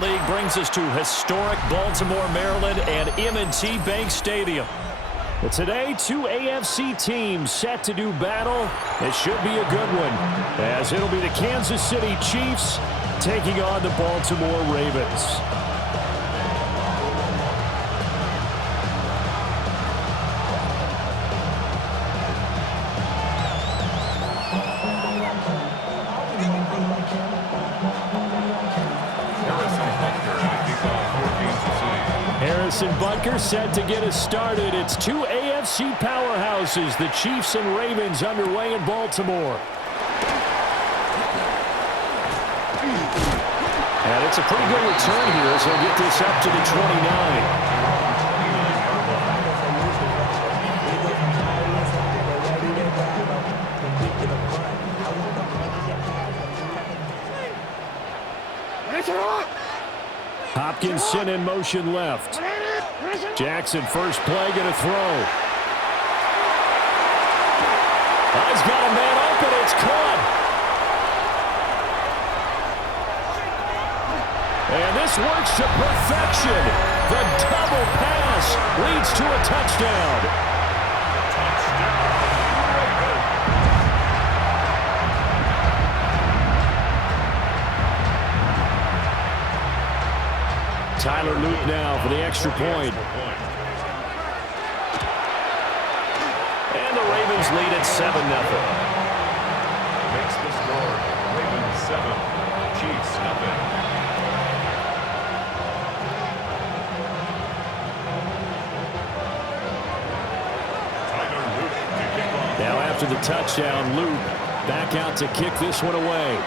League brings us to historic Baltimore, Maryland and M&T Bank Stadium. But today, two AFC teams set to do battle. It should be a good one, as it'll be the Kansas City Chiefs taking on the Baltimore Ravens. Harrison Butker set to get us started. It's two AFC powerhouses, the Chiefs and Ravens, underway in Baltimore. And it's a pretty good return here as they'll get this up to the 29. Hopkinson in motion left. Jackson first play, gonna throw. He's got a man open, it's caught. And this works to perfection. The double pass leads to a touchdown. Tyler Luke now for the extra point. And the Ravens lead at 7-0. Makes the score. Ravens 7, Chiefs 0. Tyler Luke to kick off. Now after the touchdown, Luke back out to kick this one away.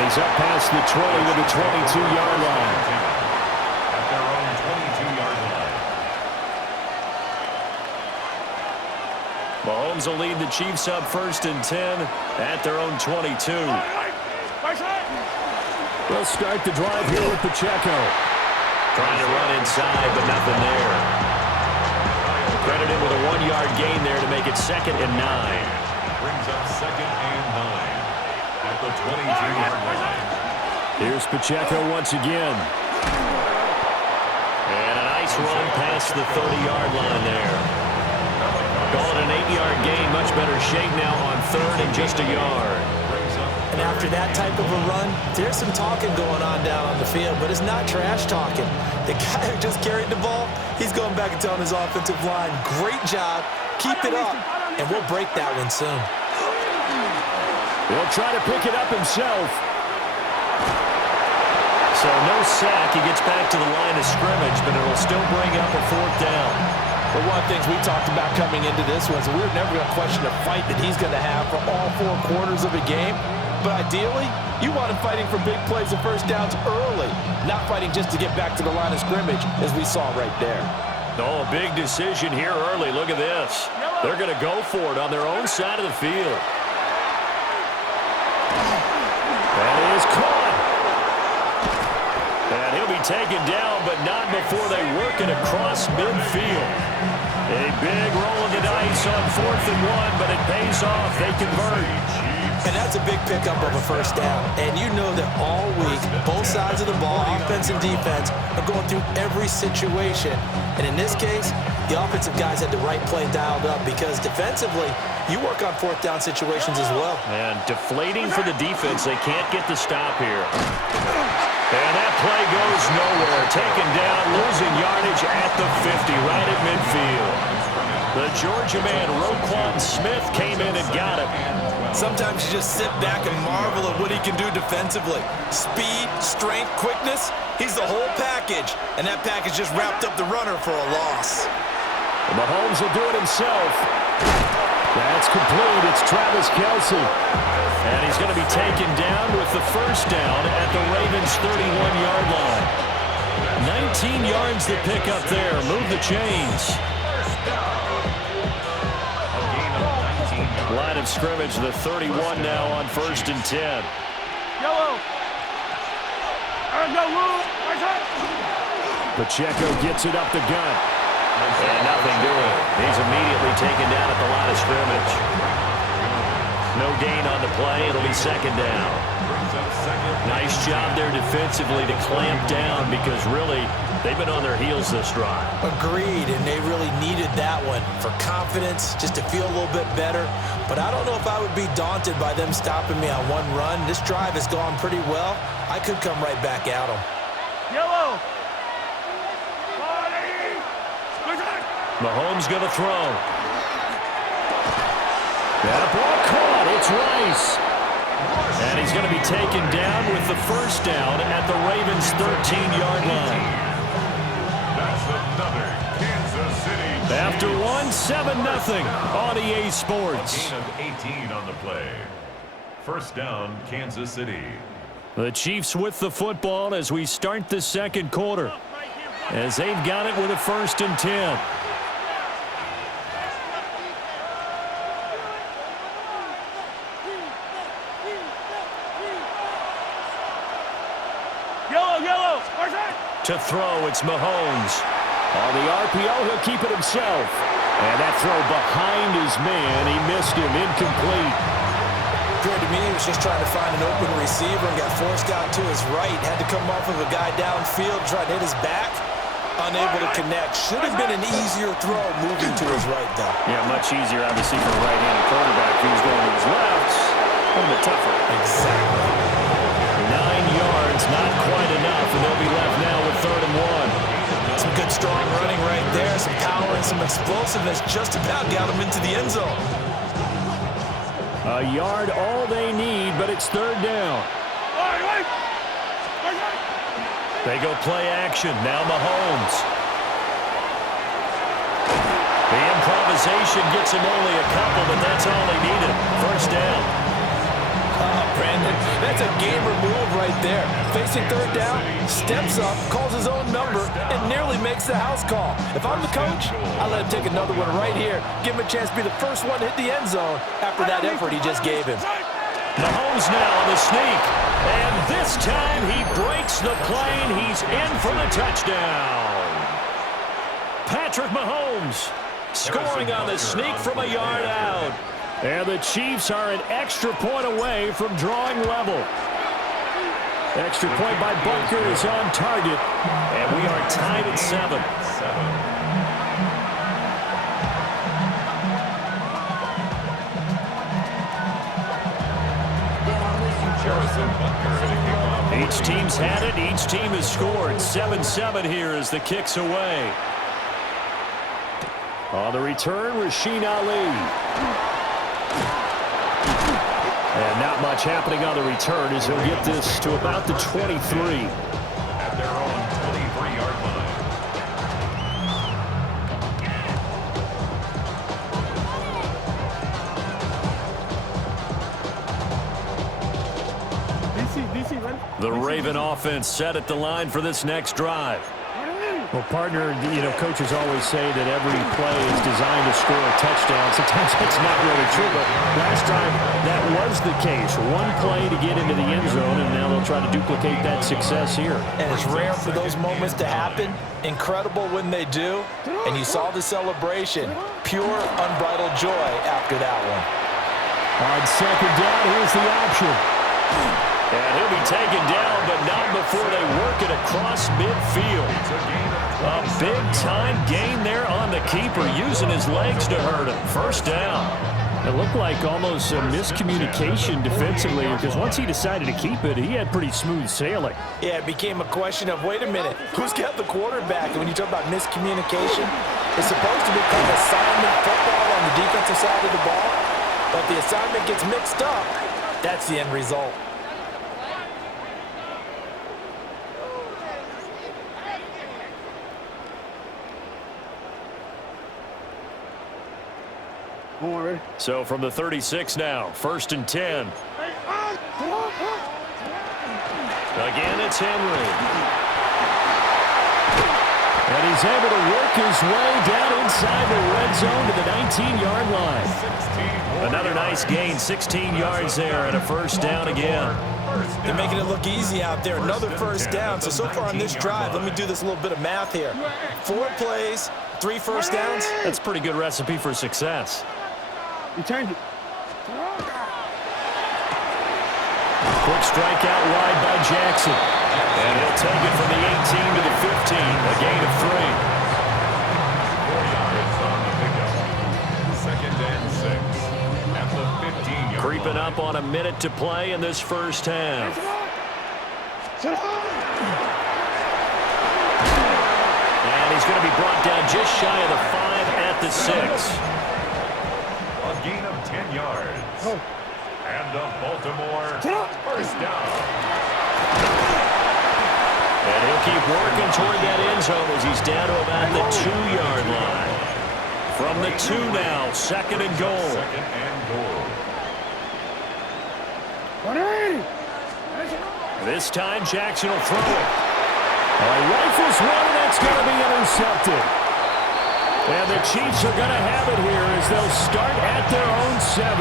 He's up past the 20 to the 22-yard line. At their own 22-yard line. Mahomes will lead the Chiefs up 1st and 10 at their own 22. They'll start the drive here with Pacheco. Trying to run inside, but nothing there. Credited with a 1-yard gain there to make it 2nd and 9. Brings up 2nd and 9. At the 22-yard line. Here's Pacheco once again. And a nice run past the 30-yard line there. Call it an 8-yard gain. Much better shape now on 3rd and just a yard. And after that type of a run, there's some talking going on down on the field, but it's not trash talking. The guy who just carried the ball, he's going back and telling his offensive line, great job, keep it up, and we'll break that one soon. He'll try to pick it up himself. So no sack. He gets back to the line of scrimmage, but it'll still bring up a 4th down. Well, one of the things we talked about coming into this was we were never going to question the fight that he's going to have for all 4 quarters of a game. But ideally, you want him fighting for big plays and first downs early, not fighting just to get back to the line of scrimmage, as we saw right there. Oh, a big decision here early. Look at this. They're going to go for it on their own side of the field. That is caught. And he'll be taken down, but not before they work it across midfield. A big roll of the dice on 4th and 1, but it pays off. They convert. And that's a big pickup of a first down. And you know that all week, both sides of the ball, offense and defense, are going through every situation. And in this case, the offensive guys had the right play dialed up because defensively, you work on 4th down situations as well. And deflating for the defense. They can't get the stop here. And that play goes nowhere. Taken down, losing yardage at the 50, right at midfield. The Georgia man, Roquan Smith, came in and got him. Sometimes you just sit back and marvel at what he can do defensively. Speed, strength, quickness, he's the whole package. And that package just wrapped up the runner for a loss. Mahomes will do it himself. That's complete. It's Travis Kelce. And he's going to be taken down with the first down at the Ravens' 31-yard line. 19 yards to pick up there. Move the chains. Line of scrimmage, the 31 now on 1st and 10. Yellow. Pacheco gets it up the gut. And nothing doing. He's immediately taken down at the line of scrimmage. No gain on the play. It'll be second down. Nice job there defensively to clamp down because really they've been on their heels this drive. Agreed, and they really needed that one for confidence, just to feel a little bit better. But I don't know if I would be daunted by them stopping me on one run. This drive has gone pretty well. I could come right back at them. Yellow. Mahomes going to throw. That ball caught. It's Rice. And he's going to be taken down with the first down at the Ravens' 13-yard line. That's another Kansas City. After one, 7-0 on EA Sports. A gain of 18 on the play. First down, Kansas City. The Chiefs with the football as we start the second quarter, as they've got it with a 1st and 10. To throw, it's Mahomes. On the RPO, he'll keep it himself. And that throw behind his man, he missed him, incomplete. Appeared to me he was just trying to find an open receiver and got forced out to his right. Had to come off of a guy downfield, trying to hit his back. Unable to connect. Should have been an easier throw moving to his right, though. Yeah, much easier, obviously, for a right-handed quarterback. If he was going to his left, a little bit tougher. Exactly. 9 yards, not quite enough, and they'll be left now with 3rd and 1. Some good strong running right there, some power and some explosiveness. Just about got him into the end zone. A yard all they need, but it's 3rd down. They go play action. Now Mahomes. The improvisation gets him only a couple, but that's all they needed. First down. Brandon, that's a gamer move right there. Facing 3rd down, steps up, calls his own number, and nearly makes the house call. If I'm the coach, I let him take another one right here. Give him a chance to be the first one to hit the end zone after that effort he just gave him. Mahomes now on the sneak. And this time he breaks the plane. He's in for the touchdown. Patrick Mahomes scoring on the sneak from a yard out. And the Chiefs are an extra point away from drawing level. Extra point by Butker is on target. And we are tied at 7. Each team's had it. Each team has scored. 7-7 here as the kick's away. On the return, Rasheen Ali. And not much happening on the return as he'll get this to about the 23. At their own 23-yard line. The Raven offense set at the line for this next drive. Well, partner, coaches always say that every play is designed to score a touchdown. Sometimes that's not really true, but last time that was the case. One play to get into the end zone, and now they'll try to duplicate that success here. And it's rare for those moments to happen. Incredible when they do. And you saw the celebration. Pure, unbridled joy after that one. On second down, here's the option. And he'll be taken down, but not before they work it across midfield. A big-time gain there on the keeper, using his legs to hurt him. First down. It looked like almost a miscommunication defensively, because once he decided to keep it, he had pretty smooth sailing. Yeah, it became a question of, wait a minute, who's got the quarterback? And when you talk about miscommunication, it's supposed to be kind of assignment football on the defensive side of the ball. But the assignment gets mixed up. That's the end result. So from the 36 now, 1st and 10. Again, it's Henry. And he's able to work his way down inside the red zone to the 19-yard line. Another nice gain, 16 yards there, and a first down again. They're making it look easy out there. Another first down. So far on this drive, let me do this little bit of math here. 4 plays, 3 first downs. That's a pretty good recipe for success. He turned it. quick strike out wide by Jackson. And he'll take it from the 18 to the 15. A gain of 3. 4 yards on the pickup. 2nd and 6 at the 15-yard line. Creeping up on a minute to play in this first half. And he's going to be brought down just shy of the 5 at the 6. A gain of 10 yards. And the Baltimore first down. And he'll keep working toward that end zone as he's down to about the 2-yard line. From the 2 now, 2nd and goal. 2nd and goal. This time Jackson will throw it. Rifles one, and that's going to be intercepted. And the Chiefs are going to have it here as they'll start at their own 7.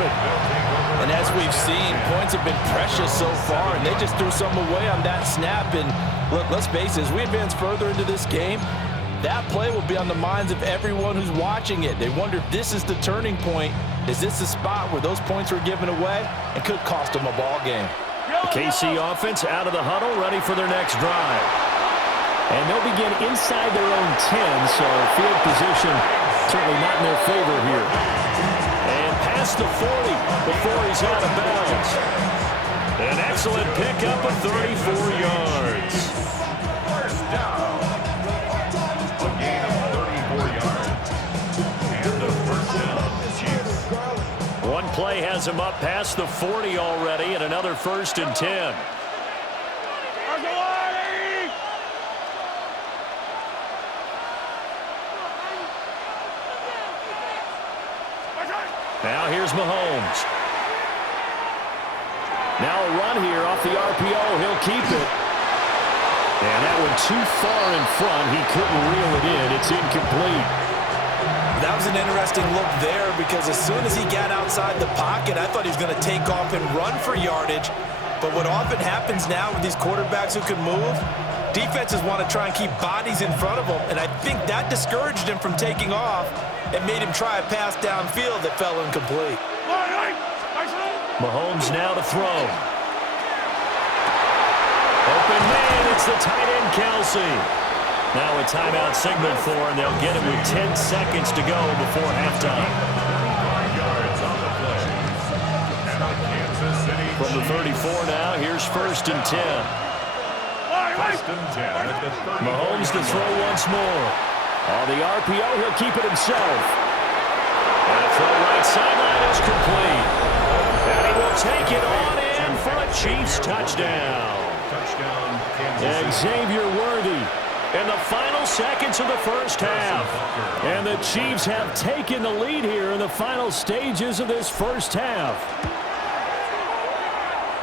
And as we've seen, points have been precious so far, and they just threw some away on that snap. And look, let's face it, as we advance further into this game, that play will be on the minds of everyone who's watching it. They wonder if this is the turning point. Is this the spot where those points were given away and could cost them a ball game? The KC offense out of the huddle, ready for their next drive. And they'll begin inside their own 10, so field position certainly not in their favor here. And past the 40 before he's out of bounds. An excellent pickup of 34 yards. First down. A gain of 34 yards. And the first down, Chiefs. One play has him up past the 40 already, and another 1st and 10. Now here's Mahomes. Now a run here off the RPO. He'll keep it. And that one too far in front. He couldn't reel it in. It's incomplete. That was an interesting look there because as soon as he got outside the pocket, I thought he was going to take off and run for yardage. But what often happens now with these quarterbacks who can move, defenses want to try and keep bodies in front of them, and I think that discouraged him from taking off and made him try a pass downfield that fell incomplete. Mahomes now to throw. Open man, it's the tight end, Kelsey. Now a timeout signal for, and they'll get him with 10 seconds to go before halftime. 35 yards on the play. And a Kansas City From the 34 now, here's 1st and 10. 1st and 10 at the 30. Mahomes to throw once more. On the RPO, he'll keep it himself. And a throw right sideline is complete. And he will take it on in for a Chiefs touchdown. Touchdown, Kansas City. Xavier Worthy in the final seconds of the first half. And the Chiefs have taken the lead here in the final stages of this first half.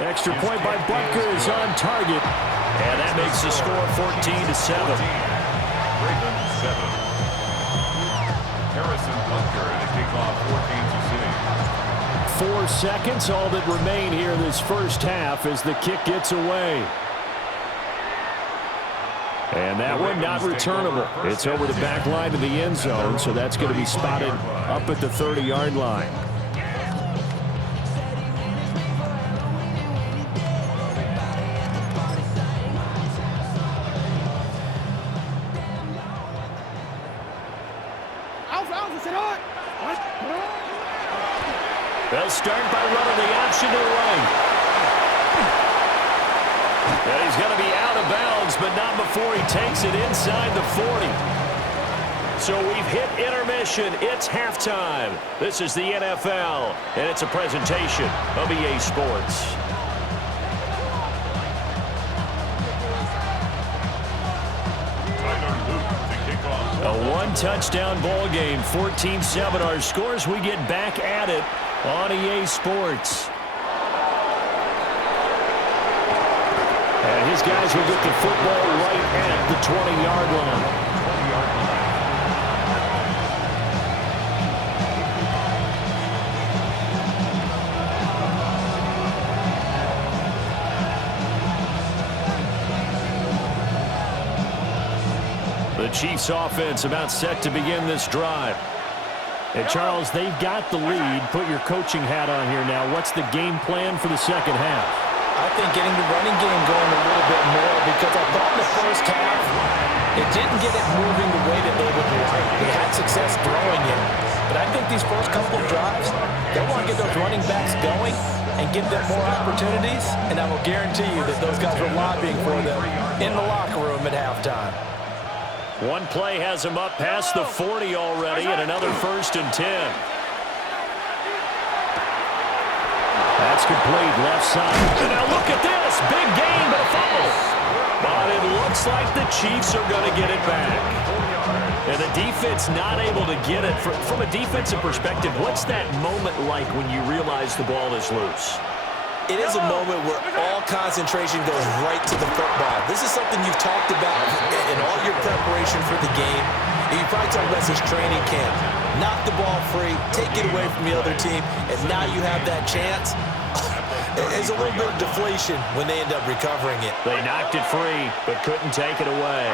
Extra point by Butker is on target. And that makes the score 14-7. Ravens 7. Harrison Butker to kick off for Kansas City. 4 seconds, all that remain here this first half as the kick gets away. And that one not returnable. It's over the back line of the end zone, so that's going to be spotted up at the 30-yard line. They'll start by running the option to the right. And he's going to be out of bounds, but not before he takes it inside the 40. So we've hit intermission. It's halftime. This is the NFL, and it's a presentation of EA Sports. Tyler Luke to kick off. A one-touchdown ball game, 14-7 our scores. We get back at it on EA Sports. And his guys will get the football right at the 20-yard line. The Chiefs offense about set to begin this drive. And Charles, they've got the lead. Put your coaching hat on here now. What's the game plan for the second half? I think getting the running game going a little bit more, because I thought in the first half it didn't get it moving the way that they would like. They had success throwing it, but I think these first couple of drives, they want to get those running backs going and give them more opportunities, and I will guarantee you that those guys were lobbying for them in the locker room at halftime. One play has him up past the 40 already, and another 1st and 10. That's complete, left side. And now look at this. Big gain, but a fumble. But it looks like the Chiefs are going to get it back. And the defense not able to get it. From a defensive perspective, what's that moment like when you realize the ball is loose? It is a moment where all concentration goes right to the football. This is something you've talked about in all your preparation for the game. And you probably talked about this training camp. Knock the ball free, take it away from the other team, and now you have that chance. It's a little bit of deflation when they end up recovering it. They knocked it free, but couldn't take it away.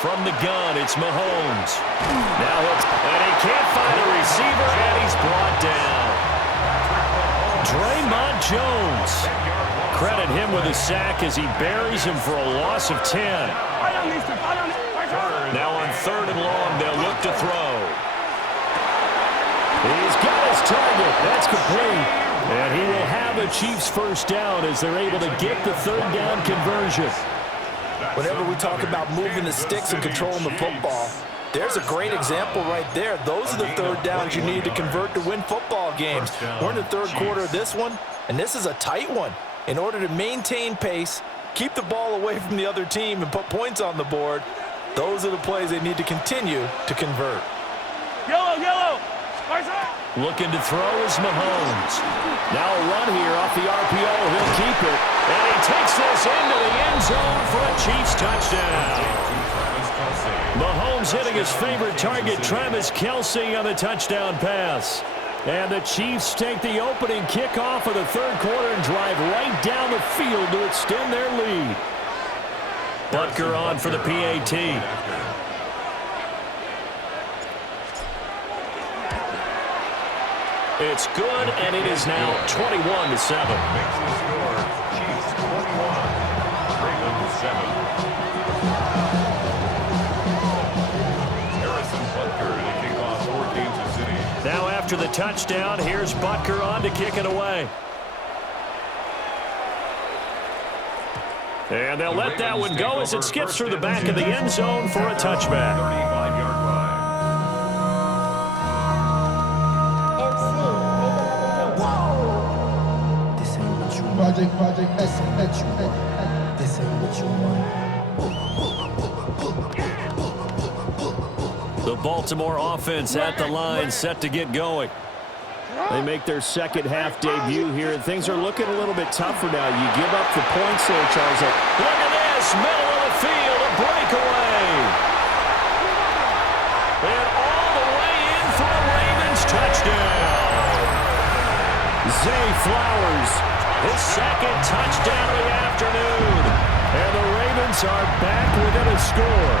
From the gun, it's Mahomes. Now and he can't find a receiver, and he's brought down. Draymond Jones. Credit him with a sack as he buries him for a loss of 10. Now on 3rd and long, they'll look to throw. He's got his target. That's complete. And he will have a Chiefs first down as they're able to get the 3rd down conversion. Whenever we talk about moving the sticks and controlling the football, there's a great example right there. Those are the 3rd downs you need to convert to win football games. We're in the 3rd quarter of this one, and this is a tight one. In order to maintain pace, keep the ball away from the other team, and put points on the board, those are the plays they need to continue to convert. Yellow. Looking to throw is Mahomes. Now a run here off the RPO. He'll keep it. And he takes this into the end zone for a Chiefs touchdown. Mahomes hitting his favorite target, Travis Kelce, on the touchdown pass. And the Chiefs take the opening kickoff of the 3rd quarter and drive right down the field to extend their lead. Butker on for the PAT. It's good, and it is now 21-7. Makes the score. Chiefs 21, Ravens 7. Harrison Butker to kick off for Kansas City. Now after the touchdown, here's Butker on to kick it away. And they'll let that one go as it skips through the back of the end zone for a touchback. 35-yard line. Project S. This ain't what you want. The Baltimore offense at the line, set to get going. They make their 2nd half debut here, and things are looking a little bit tougher now. You give up the points there, Charles. Look at this, middle of the field, a breakaway. And all the way in for a Ravens touchdown. Zay Flowers, his 2nd touchdown of the afternoon. And the Ravens are back within a score.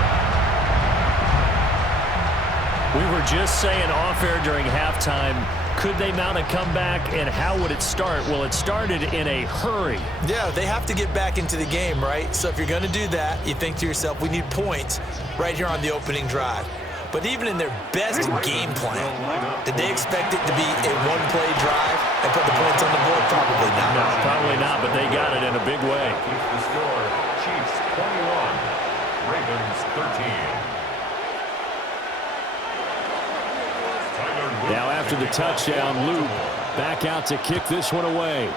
We were just saying off-air during halftime, could they mount a comeback, and how would it start? Well, it started in a hurry. Yeah, they have to get back into the game, right? So if you're going to do that, you think to yourself, we need points right here on the opening drive. But even in their best game plan, did they expect it to be a one-play drive and put the points on the board? Probably not. No, probably not, but they got it in a big way. Keeps the score. Chiefs 21, Ravens 13. Now after the touchdown, Luke back out to kick this one away.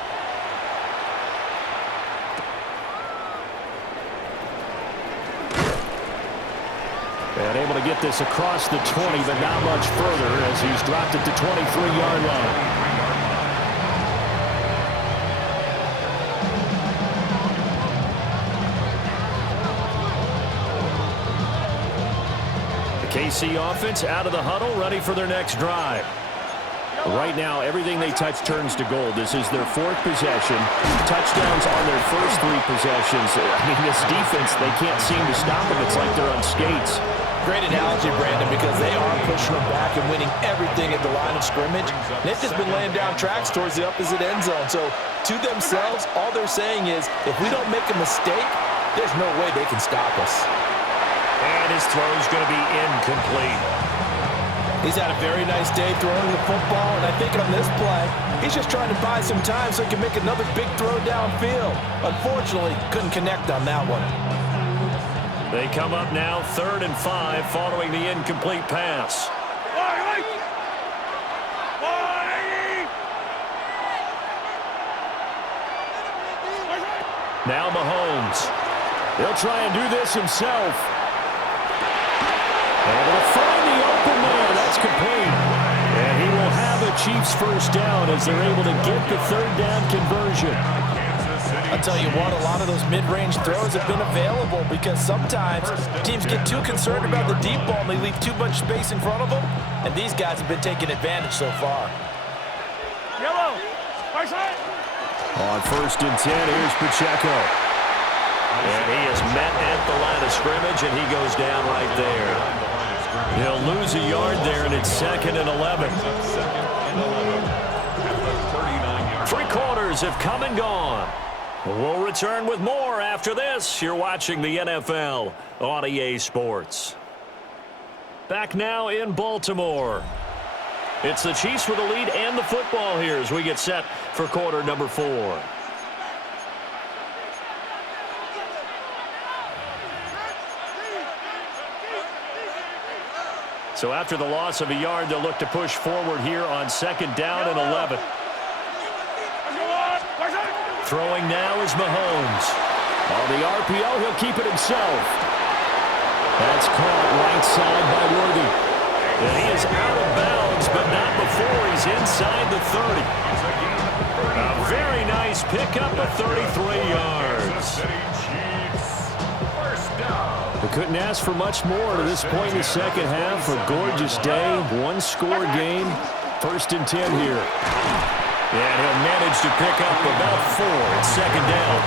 And able to get this across the 20, but not much further as he's dropped it to 23-yard line. KC offense out of the huddle, ready for their next drive. Right now, everything they touch turns to gold. This is their 4th possession. Touchdowns on their first 3 possessions. I mean, this defense, they can't seem to stop them. It's like they're on skates. Great analogy, Brandon, because they are pushing them back and winning everything at the line of scrimmage. And they've just been laying down tracks towards the opposite end zone. So to themselves, all they're saying is, if we don't make a mistake, there's no way they can stop us. And his throw is going to be incomplete. He's had a very nice day throwing the football, and I think on this play, he's just trying to buy some time so he can make another big throw downfield. Unfortunately, couldn't connect on that one. They come up now 3rd and 5 following the incomplete pass. Now Mahomes. He'll try and do this himself. Able to find the open man. That's complete. And he will have a Chiefs first down as they're able to get the 3rd down conversion. I'll tell you what, a lot of those mid-range throws have been available because sometimes teams get too concerned about the deep ball and they leave too much space in front of them, and these guys have been taking advantage so far. Yellow. Right side. On 1st and 10, here's Pacheco. And he is met at the line of scrimmage, and he goes down right there. He'll lose a yard there, and it's 2nd and 11. 3 quarters have come and gone. We'll return with more after this. You're watching the NFL on EA Sports. Back now in Baltimore. It's the Chiefs with the lead and the football here as we get set for quarter number 4. So after the loss of a yard, they'll look to push forward here on 2nd down and 11. Throwing now is Mahomes. On the RPO, he'll keep it himself. That's caught right side by Worthy. And he is out of bounds, but not before he's inside the 30. A very nice pickup of 33 yards. We couldn't ask for much more to this point in the second half. A gorgeous day, 1-score game. 1st and 10 here. And he'll manage to pick up about 4 at 2nd down.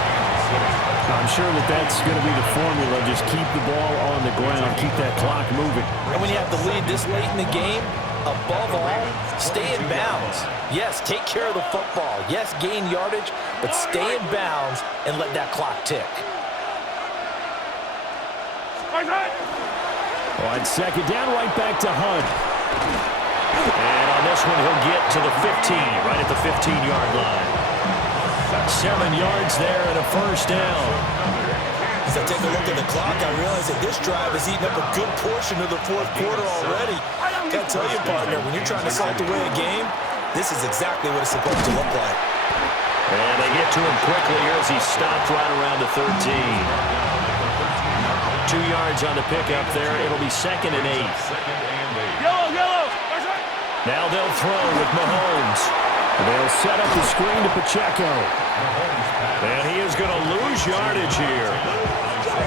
I'm sure that's going to be the formula. Just keep the ball on the ground, keep that clock moving. And when you have the lead this late in the game, above all, stay in bounds. Yes, take care of the football. Yes, gain yardage, but stay in bounds and let that clock tick. On 2nd down, right back to Hunt. And on this one, he'll get to the 15, right at the 15-yard line. 7 yards there and a first down. As I take a look at the clock, I realize that this drive has eaten up a good portion of the 4th quarter already. Gotta tell you, partner, when you're trying to salt away a game, this is exactly what it's supposed to look like. And they get to him quickly here as he stopped right around the 13. 2 yards on the pickup there. It'll be 2nd and 8. Yellow. Now they'll throw with Mahomes. They'll set up the screen to Pacheco. And he is going to lose yardage here.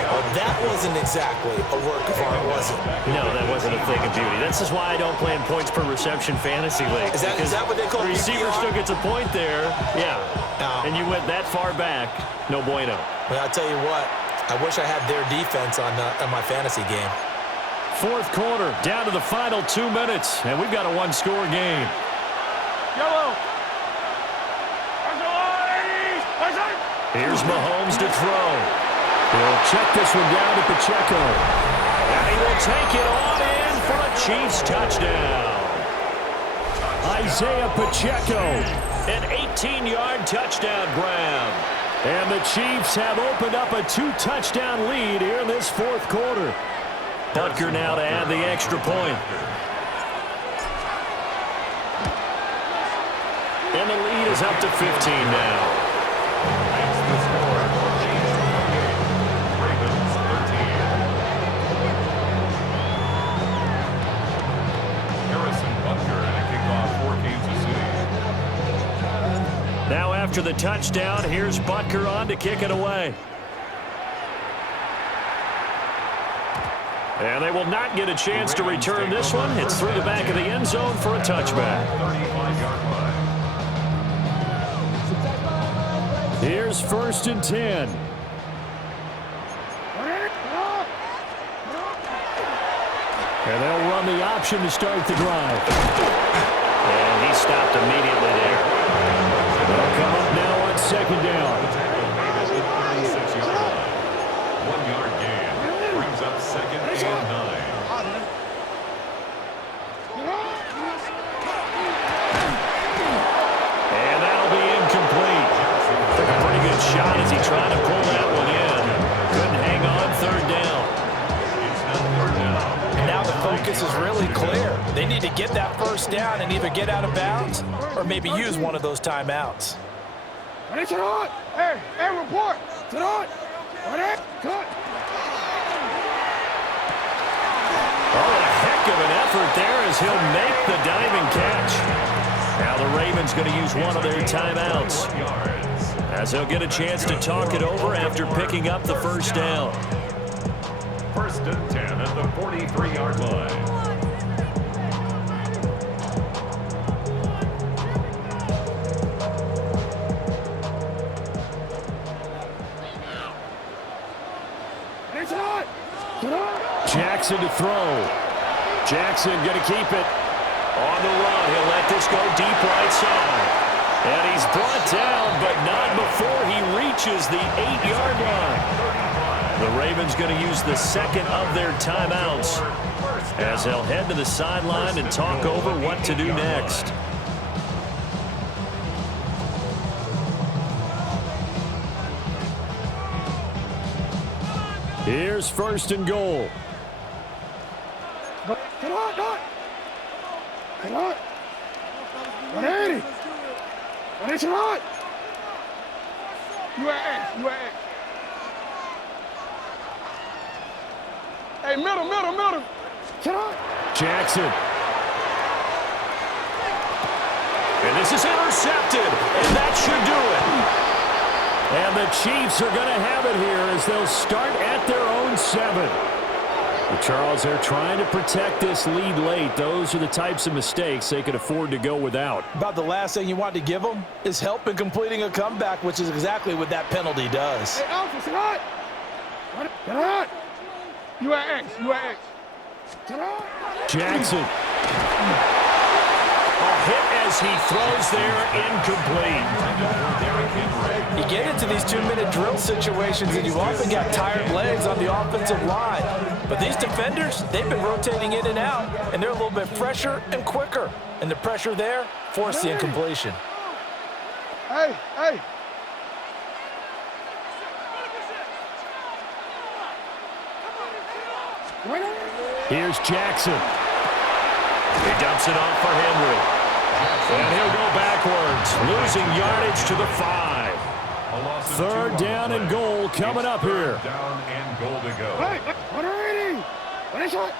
Well, that wasn't exactly a work of art, was it? No, that wasn't a thing of beauty. This is why I don't play in points per reception fantasy league. Is that what they call the receiver PPR? still gets a point there. Yeah. No. And you went that far back. No bueno. Well, I'll tell you what. I wish I had their defense on my fantasy game. 4th quarter, down to the final 2 minutes, and we've got a 1-score game. Yellow. Here's Mahomes to throw. He'll check this one down to Pacheco. And he will take it on in for a Chiefs touchdown. Isaiah Pacheco, an 18-yard touchdown grab. And the Chiefs have opened up a 2-touchdown lead here in this 4th quarter. Butker now to add the extra point. And the lead is up to 15 now. Harrison Butker and a kickoff for Kansas City. Now after the touchdown, here's Butker on to kick it away. And they will not get a chance to return this one. It's through the back of the end zone for a touchback. 35-yard line. Here's 1st and 10. And they'll run the option to start the drive. And he stopped immediately there. They'll come up now on second down. 1-yard gain. Brings up second and 9. And that'll be incomplete. Took a pretty good shot as he tried to pull that one in. Couldn't hang on third down. And now the focus is really clear. They need to get that first down and either get out of bounds or maybe use one of those timeouts. Hey, report. Cut. Oh, a heck of an effort there as he'll make the diving catch. Now the Ravens going to use one of their timeouts as they'll get a chance to talk it over after picking up the first down. First and 10 at the 43-yard line. Jackson to throw. Jackson going to keep it on the run. He'll let this go deep right side. And he's brought down, but not before he reaches the 8-yard line. The Ravens going to use the second of their timeouts as they'll head to the sideline and talk over what to do next. Here's first and goal. Come on. 180. 180. You at X. Hey, middle. Jackson. And this is intercepted, and that should do it. And the Chiefs are going to have it here as they'll start at their own 7. Charles, they're trying to protect this lead late. Those are the types of mistakes they could afford to go without. About the last thing you want to give them is help in completing a comeback, which is exactly what that penalty does. Hey, Alpha, sit hot. You at X. Jackson. A hit as he throws there, incomplete. You get into these 2-minute drill situations and you often got tired legs on the offensive line. But these defenders, they've been rotating in and out, and they're a little bit fresher and quicker. And the pressure there forced the incompletion. Hey. Here's Jackson. He dumps it off for Henry. And he'll go backwards, losing yardage to the 5. Third down and goal coming up here. Down and goal to go. Hey, 180. What is it?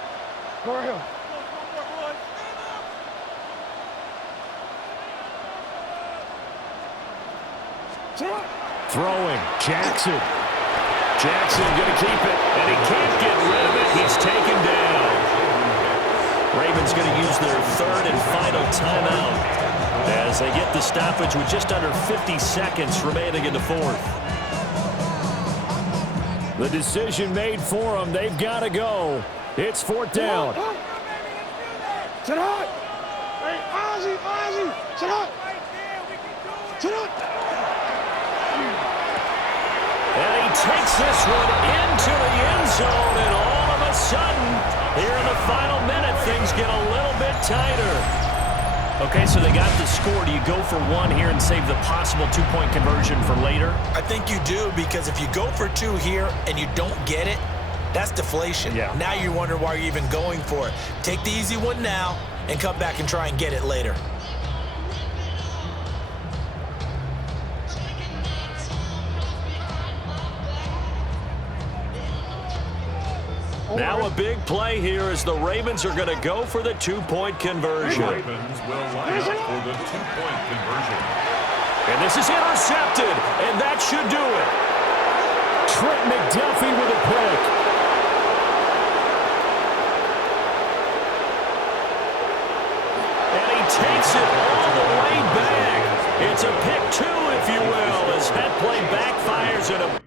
Go right here. Throwing, Jackson. Jackson going to keep it, and he can't get rid of it. He's taken down. Ravens going to use their third and final timeout as they get the stoppage with just under 50 seconds remaining in the fourth. The decision made for them. They've got to go. It's fourth down. Sit up. Hey, Ozzy. Sit up. And he takes this one into the end zone, and all of a sudden, here in the final minute, things get a little bit tighter. Okay, so they got the score. Do you go for one here and save the possible 2-point conversion for later? I think you do, because if you go for 2 here and you don't get it, that's deflation. Yeah. Now you wonder why you're even going for it. Take the easy one now and come back and try and get it later. Now a big play here as the Ravens are going to go for the 2-point conversion. Ravens will line up for the 2-point conversion. And this is intercepted, and that should do it. Trent McDuffie with a pick. And he takes it all the way back. It's a pick 2, if you will, as that play backfires and a